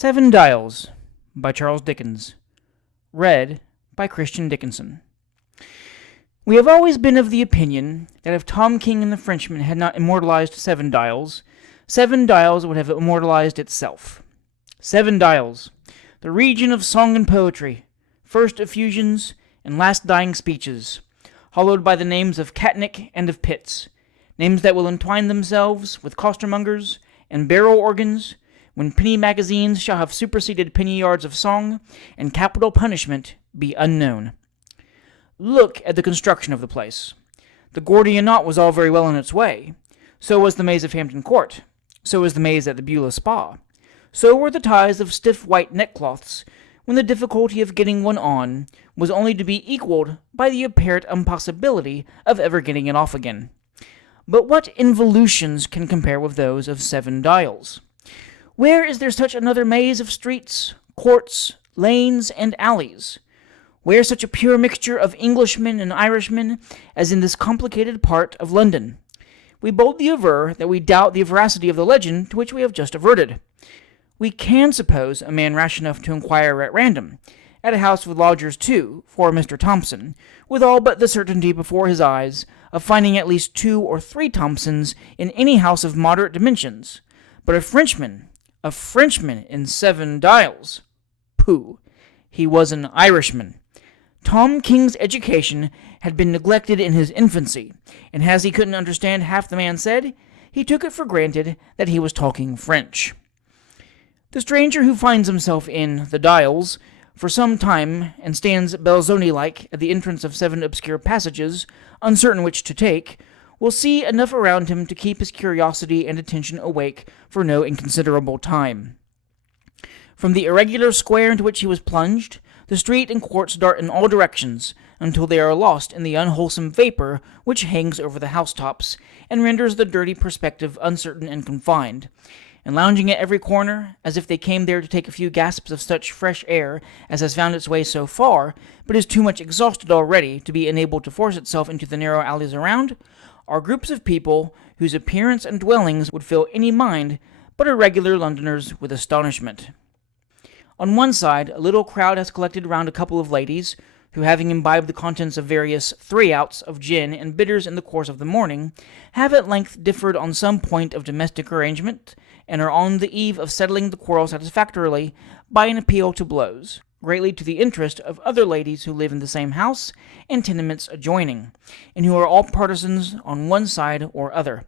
Seven Dials by Charles Dickens. Read by Christian Dickinson. We have always been of the opinion that if Tom King and the Frenchman had not immortalized Seven Dials would have immortalized itself. Seven Dials, the region of song and poetry, first effusions and last dying speeches, hallowed by the names of Catnick and of Pitts, names that will entwine themselves with costermongers and barrel organs, when penny magazines shall have superseded penny yards of song, and capital punishment be unknown. Look at the construction of the place. The Gordian knot was all very well in its way. So was the maze of Hampton Court. So was the maze at the Beulah Spa. So were the ties of stiff white neckcloths, when the difficulty of getting one on was only to be equalled by the apparent impossibility of ever getting it off again. But what involutions can compare with those of Seven Dials? Where is there such another maze of streets, courts, lanes, and alleys? Where such a pure mixture of Englishmen and Irishmen as in this complicated part of London? We boldly aver that we doubt the veracity of the legend to which we have just adverted. We can suppose a man rash enough to inquire at random, at a house with lodgers too, for Mr. Thompson, with all but the certainty before his eyes of finding at least 2 or 3 Thompsons in any house of moderate dimensions. But a Frenchman in Seven Dials? Pooh! He was an Irishman. Tom King's education had been neglected in his infancy, and as he couldn't understand half the man said, he took it for granted that he was talking French. The stranger who finds himself in the Dials for some time and stands Belzoni-like at the entrance of 7 obscure passages, uncertain which to take, will see enough around him to keep his curiosity and attention awake for no inconsiderable time. From the irregular square into which he was plunged, the street and courts dart in all directions until they are lost in the unwholesome vapor which hangs over the housetops and renders the dirty perspective uncertain and confined. And lounging at every corner, as if they came there to take a few gasps of such fresh air as has found its way so far, but is too much exhausted already to be enabled to force itself into the narrow alleys around, are groups of people whose appearance and dwellings would fill any mind but a regular Londoner's with astonishment. On one side, a little crowd has collected round a couple of ladies, who, having imbibed the contents of various 3-outs of gin and bitters in the course of the morning, have at length differed on some point of domestic arrangement, and are on the eve of settling the quarrel satisfactorily by an appeal to blows, greatly to the interest of other ladies who live in the same house and tenements adjoining, and who are all partisans on one side or other.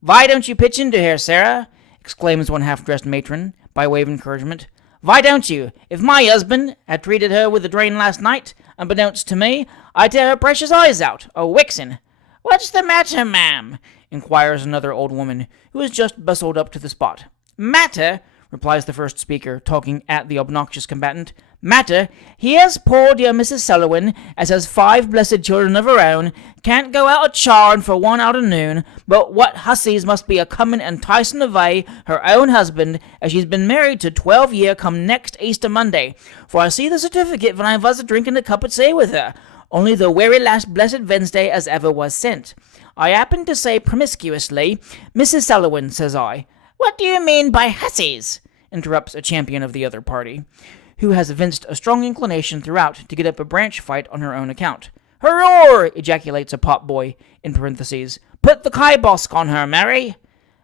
"Why don't you pitch into her, Sarah?" exclaims one half-dressed matron, by way of encouragement. "Why don't you? If my husband had treated her with the drain last night, unbeknownst to me, I'd tear her precious eyes out, a Wixen." "What's the matter, ma'am?" inquires another old woman, who has just bustled up to the spot. "Matter?" replies the first speaker, talking at the obnoxious combatant. "Matter? Here's poor dear Mrs. Selwyn, as has 5 blessed children of her own, can't go out a-charring for one arternoon, but what hussies must be a-comin' enticin' away her own husband, as she's been married to 12 year come next Easter Monday, for I see the certificate when I was a-drinking a cup of tea with her, only the wery last blessed Wednesday as ever was sent. I happened to say promiscuously, 'Mrs. Selwyn,' says I." "What do you mean by hussies?" interrupts a champion of the other party, who has evinced a strong inclination throughout to get up a branch fight on her own account. "Hurroar!" ejaculates a pot-boy, in parentheses. "Put the kibosh on her, Mary."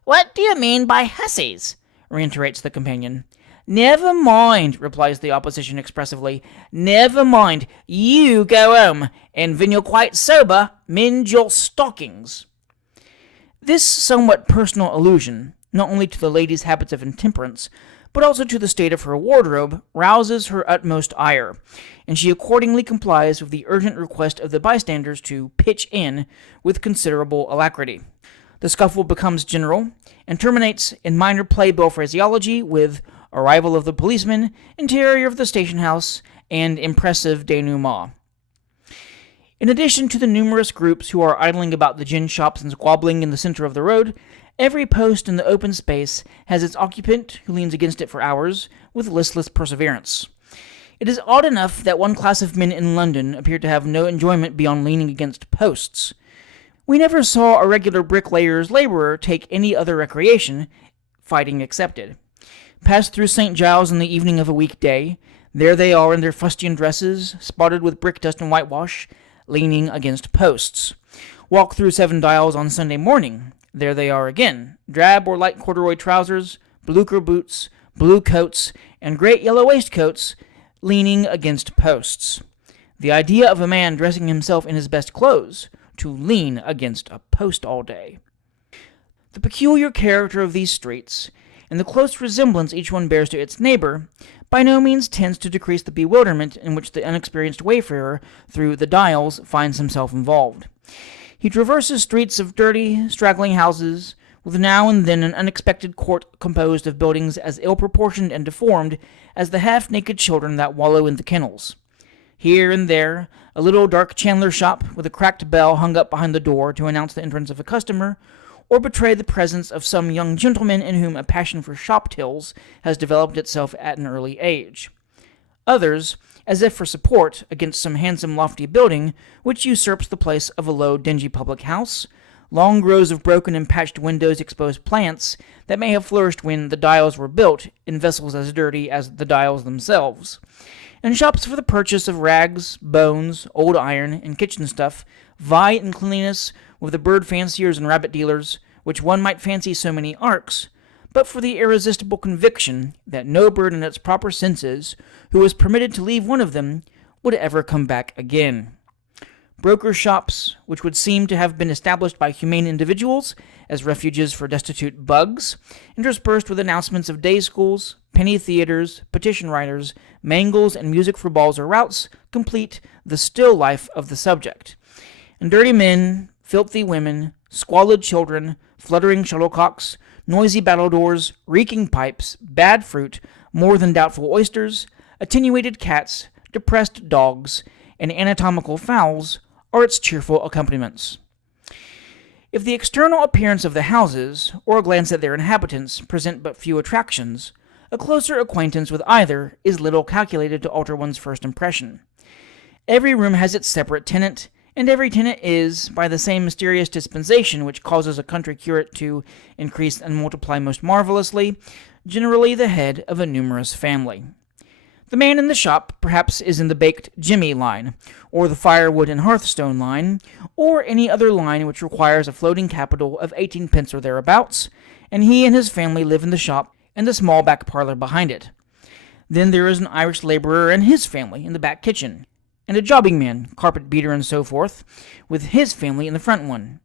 "What do you mean by hussies?" reiterates the companion. "Never mind," replies the opposition expressively. "Never mind. You go home, and when you're quite sober, mend your stockings." This somewhat personal allusion, not only to the lady's habits of intemperance, but also to the state of her wardrobe, rouses her utmost ire, and she accordingly complies with the urgent request of the bystanders to pitch in with considerable alacrity. The scuffle becomes general, and terminates in minor playbill phraseology with arrival of the policeman, interior of the station-house, and impressive denouement. In addition to the numerous groups who are idling about the gin shops and squabbling in the center of the road, every post in the open space has its occupant who leans against it for hours, with listless perseverance. It is odd enough that one class of men in London appear to have no enjoyment beyond leaning against posts. We never saw a regular bricklayer's laborer take any other recreation, fighting excepted. Pass through St. Giles in the evening of a weekday. There they are in their fustian dresses, spotted with brick dust and whitewash, leaning against posts. Walk through Seven Dials on Sunday morning. There they are again, drab or light corduroy trousers, blucher boots, blue coats, and great yellow waistcoats, leaning against posts. The idea of a man dressing himself in his best clothes, to lean against a post all day. The peculiar character of these streets, and the close resemblance each one bears to its neighbor, by no means tends to decrease the bewilderment in which the unexperienced wayfarer through the Dials finds himself involved. He traverses streets of dirty, straggling houses, with now and then an unexpected court composed of buildings as ill-proportioned and deformed as the half-naked children that wallow in the kennels. Here and there, a little dark chandler shop with a cracked bell hung up behind the door to announce the entrance of a customer, or betray the presence of some young gentleman in whom a passion for shop-tills has developed itself at an early age. Others, as if for support against some handsome lofty building which usurps the place of a low dingy public house, long rows of broken and patched windows expose plants that may have flourished when the Dials were built in vessels as dirty as the Dials themselves, and shops for the purchase of rags, bones, old iron, and kitchen stuff vie in cleanliness with the bird fanciers and rabbit dealers, which one might fancy so many arks, but for the irresistible conviction that no bird in its proper senses, who was permitted to leave one of them, would ever come back again. Broker shops, which would seem to have been established by humane individuals as refuges for destitute bugs, interspersed with announcements of day schools, penny theaters, petition writers, mangles, and music for balls or routs, complete the still life of the subject. And dirty men, filthy women, squalid children, fluttering shuttlecocks, noisy battledores, reeking pipes, bad fruit, more than doubtful oysters, attenuated cats, depressed dogs, and anatomical fowls are its cheerful accompaniments. If the external appearance of the houses, or a glance at their inhabitants, present but few attractions, a closer acquaintance with either is little calculated to alter one's first impression. Every room has its separate tenant, and every tenant is, by the same mysterious dispensation which causes a country curate to increase and multiply most marvelously, generally the head of a numerous family. The man in the shop perhaps is in the baked Jimmy line, or the firewood and hearthstone line, or any other line which requires a floating capital of 18 pence or thereabouts, and he and his family live in the shop and the small back parlor behind it. Then there is an Irish laborer and his family in the back kitchen, and a jobbing man, carpet beater and so forth, with his family in the front one.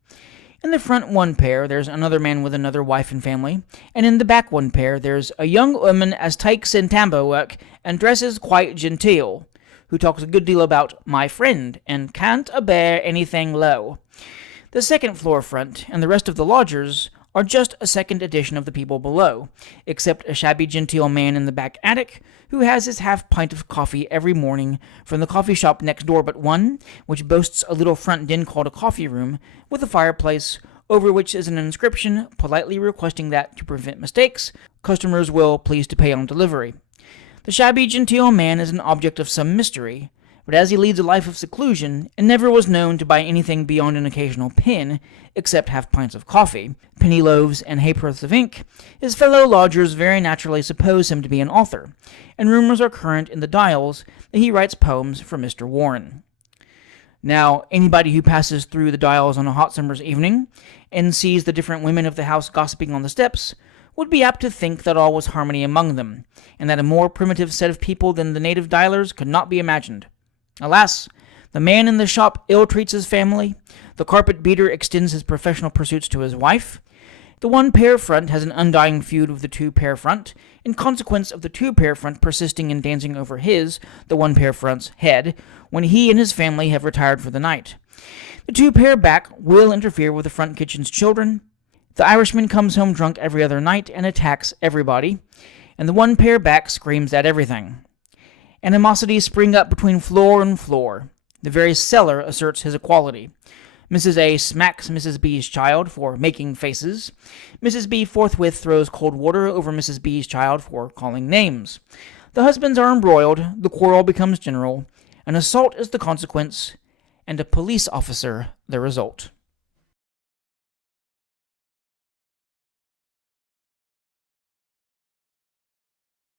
In the front one pair, there's another man with another wife and family, and in the back one pair, there's a young woman as takes in tambo work and dresses quite genteel, who talks a good deal about my friend, and can't a-bear anything low. The second floor front, and the rest of the lodgers, are just a second edition of the people below, except a shabby genteel man in the back attic, who has his half-pint of coffee every morning from the coffee shop next door but one, which boasts a little front den called a coffee room, with a fireplace, over which is an inscription politely requesting that, to prevent mistakes, customers will please to pay on delivery. The shabby genteel man is an object of some mystery, but as he leads a life of seclusion, and never was known to buy anything beyond an occasional pen, except half-pints of coffee, penny loaves, and ha'porths of ink, his fellow lodgers very naturally suppose him to be an author, and rumors are current in the Dials that he writes poems for Mr. Warren. Now, anybody who passes through the Dials on a hot summer's evening, and sees the different women of the house gossiping on the steps, would be apt to think that all was harmony among them, and that a more primitive set of people than the native Dialers could not be imagined. Alas, the man in the shop ill-treats his family, the carpet-beater extends his professional pursuits to his wife, the one-pair front has an undying feud with the two-pair front, in consequence of the two-pair front persisting in dancing over his, the one-pair front's, head, when he and his family have retired for the night. The two-pair back will interfere with the front kitchen's children, the Irishman comes home drunk every other night and attacks everybody, and the one-pair back screams at everything. Animosities spring up between floor and floor. The very cellar asserts his equality. Mrs. A smacks Mrs. B's child for making faces. Mrs. B forthwith throws cold water over Mrs. B's child for calling names. The husbands are embroiled, the quarrel becomes general, an assault is the consequence, and a police officer the result.